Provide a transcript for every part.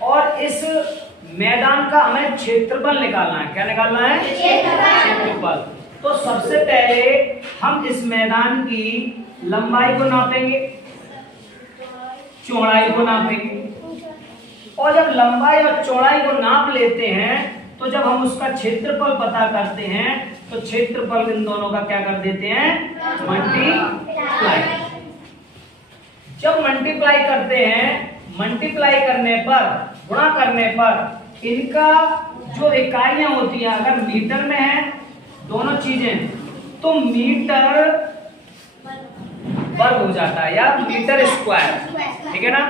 और इस मैदान का हमें क्षेत्रफल निकालना है। क्या निकालना है? क्षेत्रफल। तो सबसे पहले हम इस मैदान की लंबाई को नापेंगे, चौड़ाई को नापेंगे, और जब लंबाई और चौड़ाई को नाप लेते हैं तो जब हम उसका क्षेत्रफल पता करते हैं तो क्षेत्रफल इन दोनों का क्या कर देते हैं? मल्टीप्लाई। जब मल्टीप्लाई करते हैं, मल्टीप्लाई करने पर, गुणा करने पर इनका जो इकाइयां होती हैं, अगर मीटर में है दोनों चीजें तो मीटर वर्ग हो जाता है या मीटर स्क्वायर, ठीक है ना।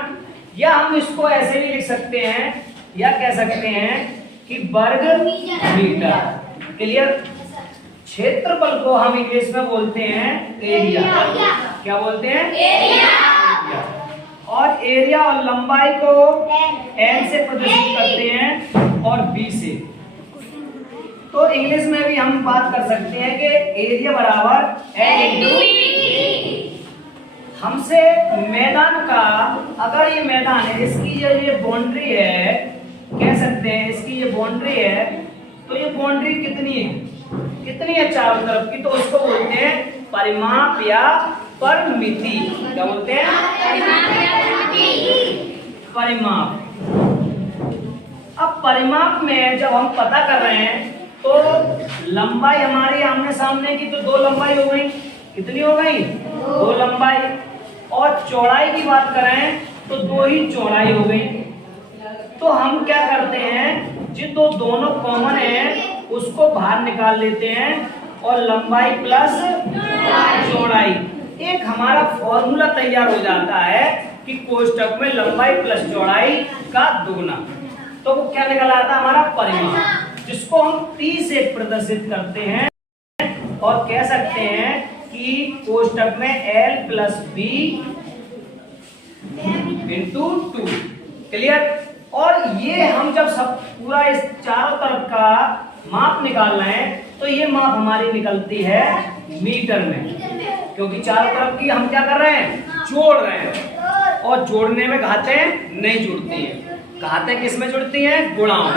या हम इसको ऐसे भी लिख सकते हैं या कह सकते हैं कि वर्ग मीटर। क्लियर? क्षेत्रफल को हम इंग्लिश में बोलते हैं एरिया। क्या बोलते हैं? एरिया। और एरिया और लंबाई को एल से प्रदर्शित करते हैं और बी से। तो इंग्लिश में भी हम बात कर सकते हैं कि एरिया बराबर एल इंटू बी। हमसे मैदान का, अगर ये मैदान है, इसकी जो ये बाउंड्री है, कह सकते हैं इसकी ये बाउंड्री है, तो ये बाउंड्री कितनी है? कितनी है चारों तरफ की? तो उसको बोलते हैं परिमाप या परिमिति। क्या बोलते हैं? परिमाप। अब परिमाप में जब हम पता कर रहे हैं तो लंबाई हमारी आमने सामने की तो 2 लंबाई हो गई। कितनी हो गई? 2 लंबाई। और चौड़ाई की बात करें तो 2 ही चौड़ाई हो गई। तो हम क्या करते हैं, जिन दोनों कॉमन है उसको बाहर निकाल लेते हैं और लंबाई प्लस चौड़ाई, एक हमारा फॉर्मूला तैयार हो जाता है कि कोष्ठक में लंबाई प्लस चौड़ाई का दुगना। तो वो क्या निकल आता है? हमारा परिमाप, जिसको हम P से प्रदर्शित करते हैं और कह सकते हैं कि कोष्ठक में L plus B into 2। Clear? और ये हम जब सब पूरा इस चारों तरफ का माप निकाल रहे हैं तो ये माप हमारी निकलती है मीटर में, क्योंकि चारों तरफ की हम क्या कर रहे हैं? जोड़ रहे हैं। और जोड़ने में घातें नहीं जुड़ती हैं। घातें किस में जुड़ती हैं? गुणा में।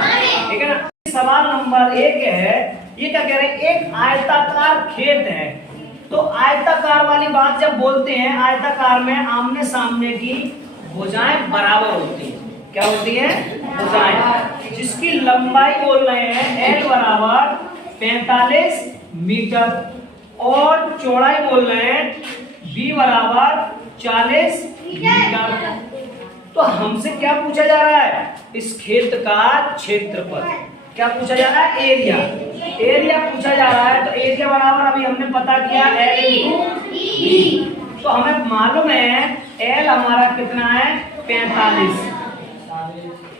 ठीक है ना। सवाल नंबर 1 है, ये क्या कह रहे हैं? एक आयताकार खेत है। तो आयताकार वाली बात जब बोलते हैं, आयताकार में आमने सामने की भुजाएं बराबर होती हैं। क्या होती है? भुजाएं। जिसकी लंबाई बोल रहे हैं L बराबर 45 मीटर और चौड़ाई बोल रहे हैं B बराबर 40 मीटर। तो हमसे क्या पूछा जा रहा है? इस खेत का क्षेत्रफल। क्या पूछा जा रहा है? एरिया। एरिया पूछा जा रहा है। तो एरिया बराबर अभी हमने पता किया L इंटू B। तो हमें मालूम है L हमारा कितना है? 45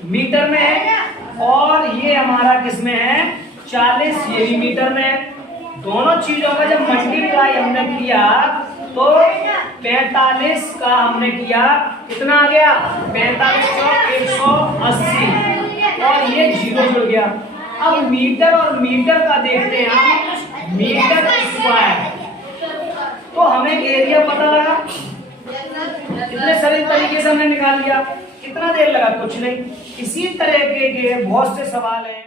मीटर में है, और ये हमारा किस में है? 40, ये भी मीटर में है। दोनों चीजों का जब मल्टीप्लाई हमने किया तो 45 का हमने किया, कितना आ गया? 45 × 180 और ये 0 जुड़ गया। अब मीटर और मीटर का देखते हैं हम, मीटर स्क्वायर। तो हमें एरिया पता लगा, कितने सरल तरीके से हमने निकाल लिया। कितना देर लगा? कुछ नहीं। इसी तरह के बहुत से सवाल हैं।